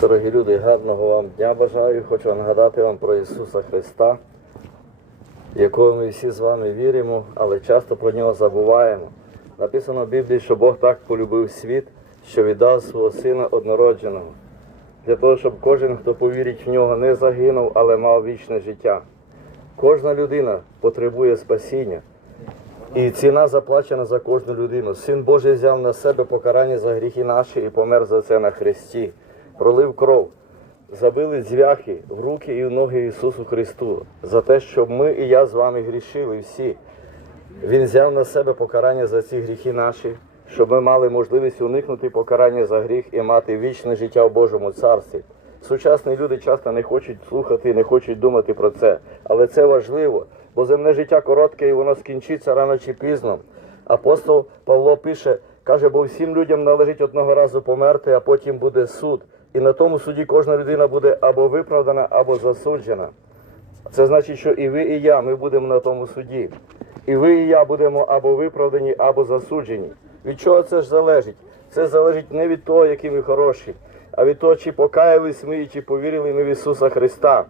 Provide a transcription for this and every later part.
Дорогі люди, гарного вам дня бажаю. Хочу нагадати вам про Ісуса Христа, якого ми всі з вами віримо, але часто про нього забуваємо. Написано в Біблії, що Бог так полюбив світ, що віддав свого Сина однородженого, для того, щоб кожен, хто повірить в нього, не загинув, але мав вічне життя. Кожна людина потребує спасіння. І ціна заплачена за кожну людину. Син Божий взяв на себе покарання за гріхи наші і помер за це на хресті. Пролив кров, забили зв'яхи в руки і в ноги Ісусу Христу за те, щоб ми і я з вами грішили всі. Він взяв на себе покарання за ці гріхи наші, щоб ми мали можливість уникнути покарання за гріх і мати вічне життя в Божому царстві. Сучасні люди часто не хочуть слухати, не хочуть думати про це, але це важливо, бо земне життя коротке і воно скінчиться рано чи пізно. Апостол Павло пише, каже, бо всім людям належить одного разу померти, а потім буде суд. І на тому суді кожна людина буде або виправдана, або засуджена. Це значить, що і ви, і я, ми будемо на тому суді. І ви, і я будемо або виправдані, або засуджені. Від чого це ж залежить? Це залежить не від того, які ми хороші, а від того, чи покаялись ми і чи повірили ми в Ісуса Христа.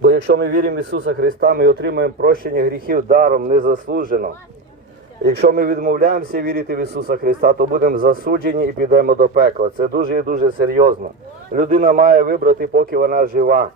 Бо якщо ми віримо в Ісуса Христа, ми отримаємо прощення гріхів даром незаслужено. Якщо ми відмовляємося вірити в Ісуса Христа, то будемо засуджені і підемо до пекла. Це дуже і дуже серйозно. Людина має вибрати, поки вона жива.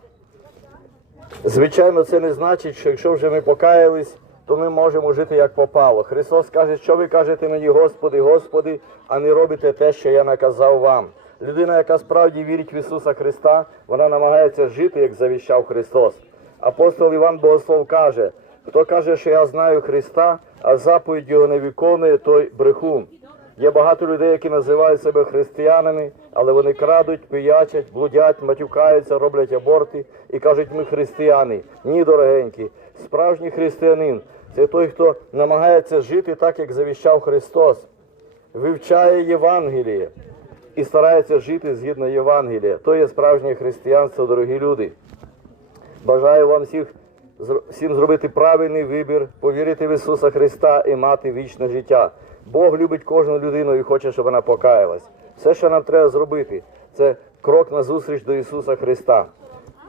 Звичайно, це не значить, що якщо вже ми покаялись, то ми можемо жити як попало. Христос каже, що ви кажете мені, Господи, Господи, а не робите те, що я наказав вам. Людина, яка справді вірить в Ісуса Христа, вона намагається жити, як завіщав Христос. Апостол Іван Богослов каже, хто каже, що я знаю Христа, а заповідь його не виконує, той брехун. Є багато людей, які називають себе християнами, але вони крадуть, пиячать, блудять, матюкаються, роблять аборти і кажуть, ми християни. Ні, дорогенькі, справжній християнин це той, хто намагається жити так, як завіщав Христос, вивчає Євангеліє і старається жити згідно Євангелія. То є справжнє християнство, дорогі люди. Бажаю вам всіх всім зробити правильний вибір, повірити в Ісуса Христа і мати вічне життя. Бог любить кожну людину і хоче, щоб вона покаялась. Все, що нам треба зробити, це крок на зустріч до Ісуса Христа.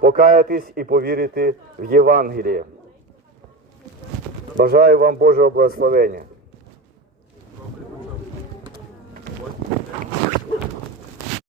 Покаятись і повірити в Євангеліє. Бажаю вам Божого благословення.